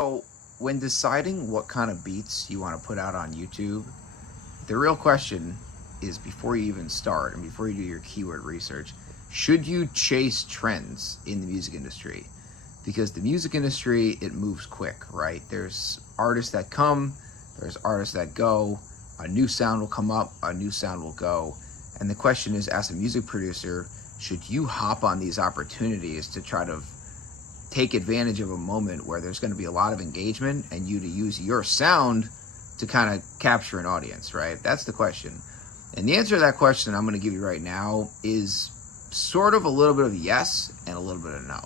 So when deciding what kind of beats you want to put out on YouTube, the real question is, before you even start and before you do your keyword research, should you chase trends in the music industry? Because the music industry, it moves quick, right? There's artists that come, there's artists that go, a new sound will come up, a new sound will go. And the question is, as a music producer, should you hop on these opportunities to try to take advantage of a moment where there's going to be a lot of engagement and you to use your sound to kind of capture an audience, right? That's the question. And the answer to that question I'm going to give you right now is sort of a little bit of yes and a little bit of no.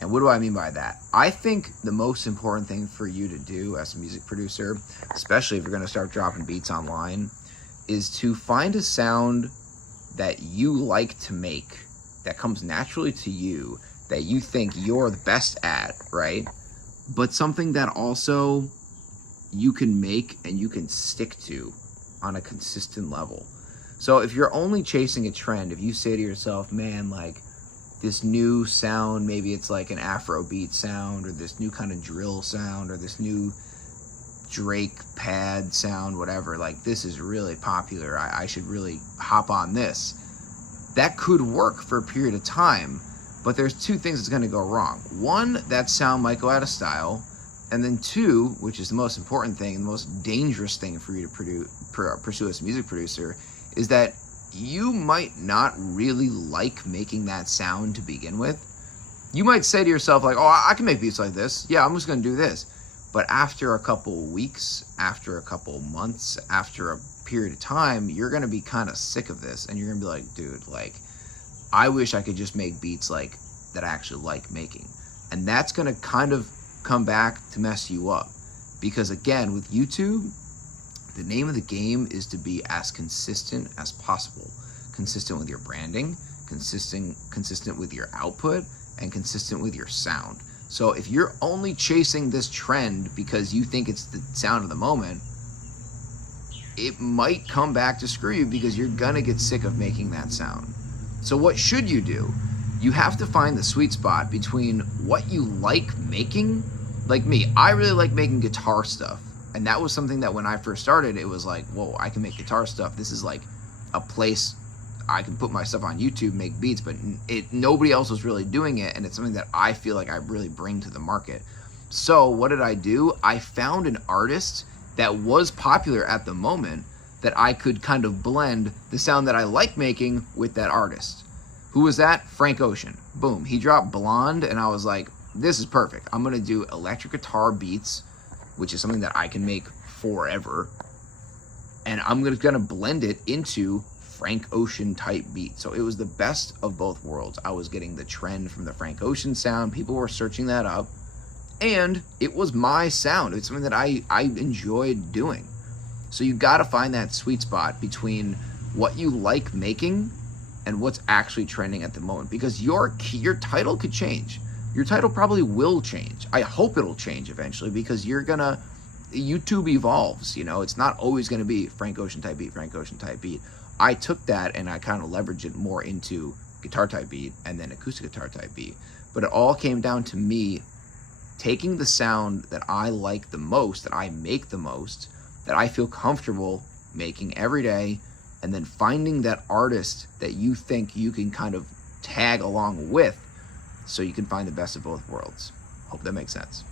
And what do I mean by that? I think the most important thing for you to do as a music producer, especially if you're going to start dropping beats online, is to find a sound that you like to make, that comes naturally to you, that you think you're the best at, right? But something that also you can make and you can stick to on a consistent level. So if you're only chasing a trend, if you say to yourself, man, like this new sound, maybe it's like an Afro beat sound, or this new kind of drill sound, or this new Drake pad sound, whatever, like this is really popular, I should really hop on this. That could work for a period of time, but there's two things that's going to go wrong. One, that sound might go out of style. And then two, which is the most important thing and the most dangerous thing for you to pursue as a music producer, is that you might not really like making that sound to begin with. You might say to yourself like, oh, I can make beats like this. Yeah, I'm just going to do this. But after a couple weeks, after a couple months, after a period of time, you're going to be kind of sick of this. And you're going to be like, dude, like, I wish I could just make beats like that I actually like making. And that's going to kind of come back to mess you up. Because again, with YouTube, the name of the game is to be as consistent as possible. Consistent with your branding, consistent with your output, and consistent with your sound. So if you're only chasing this trend because you think it's the sound of the moment, it might come back to screw you because you're gonna get sick of making that sound. So what should you do? You have to find the sweet spot between what you like making. Like me, I really like making guitar stuff. And that was something that when I first started, it was like, whoa, I can make guitar stuff. This is like a place I can put my stuff on YouTube, make beats, but nobody else was really doing it. And it's something that I feel like I really bring to the market. So what did I do? I found an artist that was popular at the moment that I could kind of blend the sound that I like making with that artist. Who was that? Frank Ocean. Boom. He dropped Blonde, and I was like, this is perfect. I'm going to do electric guitar beats, which is something that I can make forever. And I'm going to blend it into Frank Ocean type beat. So it was the best of both worlds. I was getting the trend from the Frank Ocean sound. People were searching that up. And it was my sound. It's something that I enjoyed doing. So you got to find that sweet spot between what you like making and what's actually trending at the moment. Because your title could change. Your title probably will change. I hope it'll change eventually because YouTube evolves, you know. It's not always going to be Frank Ocean type beat, Frank Ocean type beat. I took that and I kind of leveraged it more into guitar type beat and then acoustic guitar type beat. But it all came down to me taking the sound that I like the most, that I make the most, that I feel comfortable making every day, and then finding that artist that you think you can kind of tag along with so you can find the best of both worlds. Hope that makes sense.